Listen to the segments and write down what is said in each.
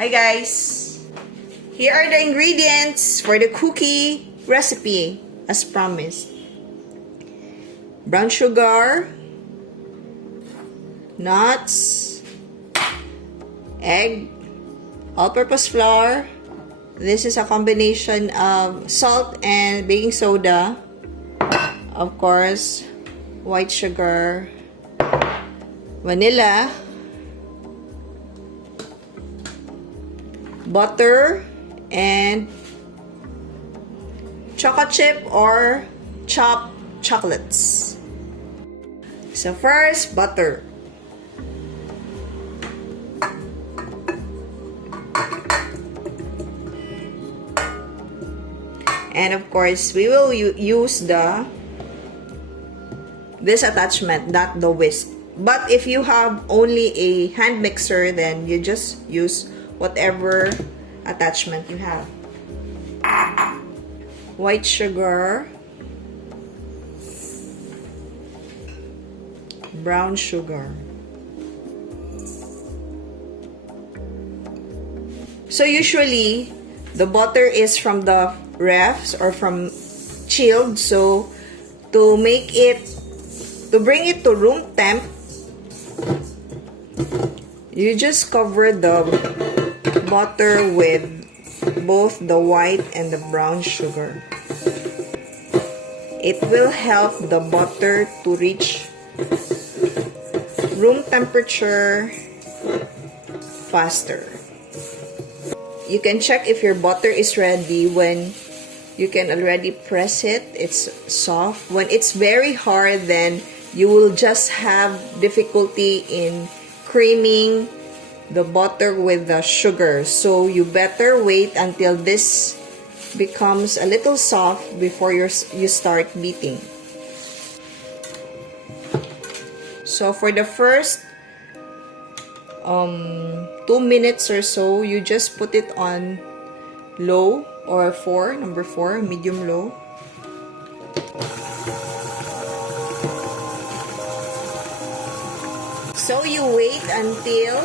Hi guys! Here are the ingredients for the cookie recipe as promised. Brown sugar, nuts, egg, all-purpose flour. This is a combination of salt and baking soda. Of course, white sugar, vanilla, butter, and choco chip or chopped chocolates. So first, butter. And of course, we will use this attachment, not the whisk. But if you have only a hand mixer, then you just use whatever attachment you have. White sugar, brown sugar. So usually the butter is from the refs or from chilled, so to bring it to room temp, you just cover the butter with both the white and the brown sugar. It will help the butter to reach room temperature faster. You can check if your butter is ready when you can already press it. It's soft. When it's very hard, then you will just have difficulty in creaming the butter with the sugar. So you better wait until this becomes a little soft before you start beating. So for the first 2 minutes or so, you just put it on low or number 4, medium low. So you wait until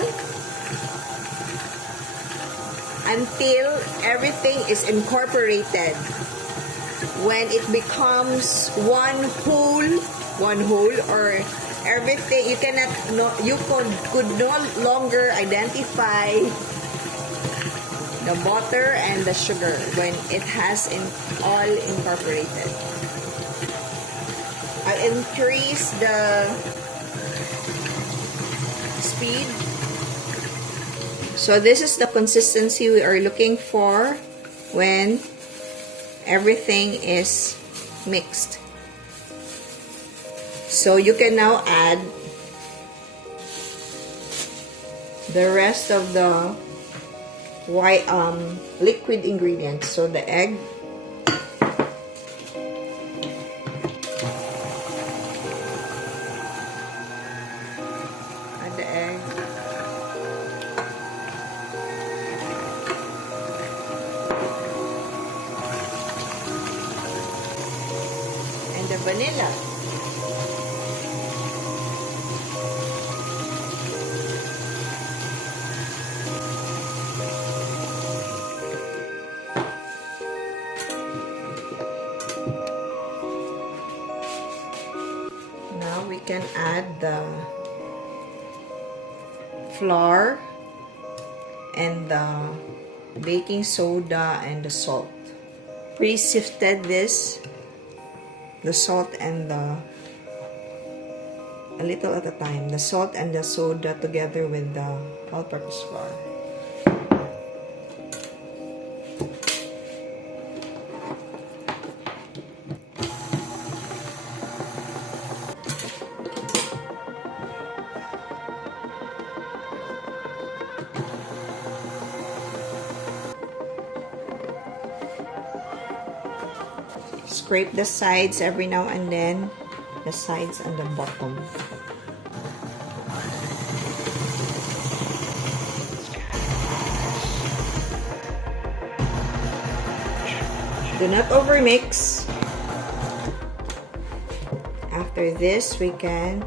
everything is incorporated. When it becomes one whole, or everything, you could no longer identify the butter and the sugar when it has all incorporated. I increase the speed. So this is the consistency we are looking for when everything is mixed. So you can now add the rest of the white liquid ingredients. So the egg, add the egg, and the vanilla. Now we can add the flour and the baking soda and the salt. Pre-sifted this, the salt and a little at a time, the salt and the soda together with the all-purpose flour. Scrape the sides every now and then, the sides and the bottom. Do not overmix. After this, we can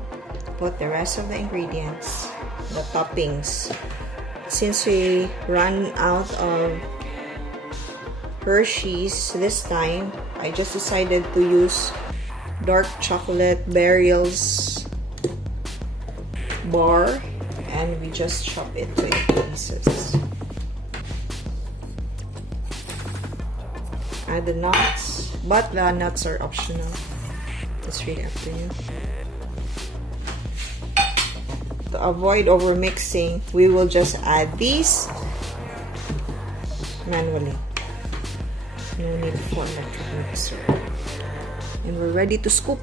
put the rest of the ingredients, the toppings. since we ran out of Hershey's this time, I just decided to use dark chocolate burials bar, and we just chop it to 8 pieces. Add the nuts, but the nuts are optional. It's really up to you. To avoid over mixing, we will just add these manually. No need for electric mixer. And we're ready to scoop.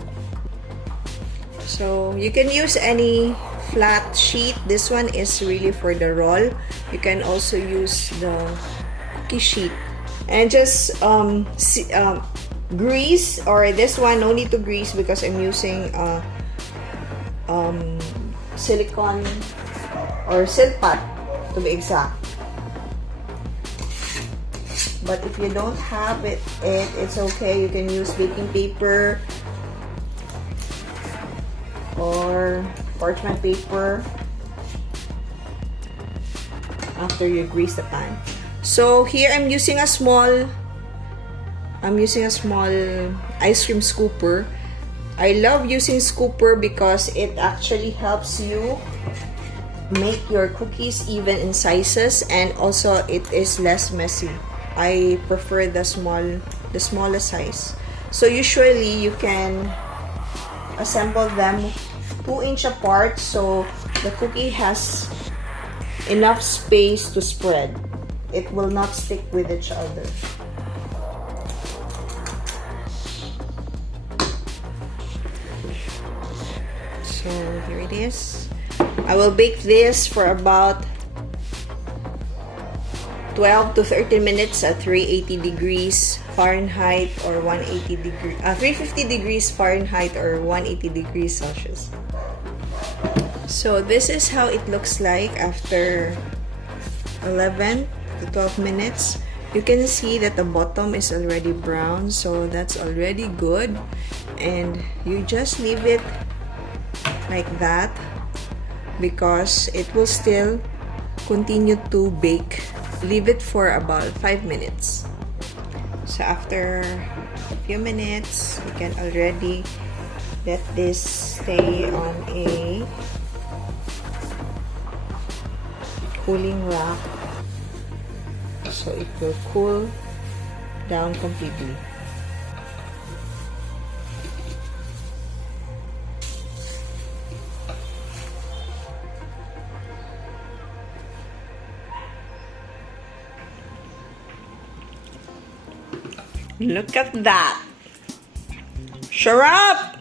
So you can use any flat sheet. This one is really for the roll. You can also use the cookie sheet. And just grease, or this one, no need to grease because I'm using silicone or silk pad to be exact. But if you don't have it's okay. You can use baking paper or parchment paper after you grease the pan. So here I'm using a small ice cream scooper. I love using scooper because it actually helps you make your cookies even in sizes, and also it is less messy. I prefer the smallest size. So usually you can assemble them 2-inch apart so the cookie has enough space to spread. It will not stick with each other. So here it is. I will bake this for about 12 to 13 minutes at 380 degrees Fahrenheit or 350 degrees Fahrenheit or 180 degrees Celsius. So this is how it looks like after 11 to 12 minutes. You can see that the bottom is already brown, so that's already good. And you just leave it like that because it will still continue to bake. Leave it for about 5 minutes. So after a few minutes, you can already let this stay on a cooling rack so it will cool down completely. Look at that! Shut up!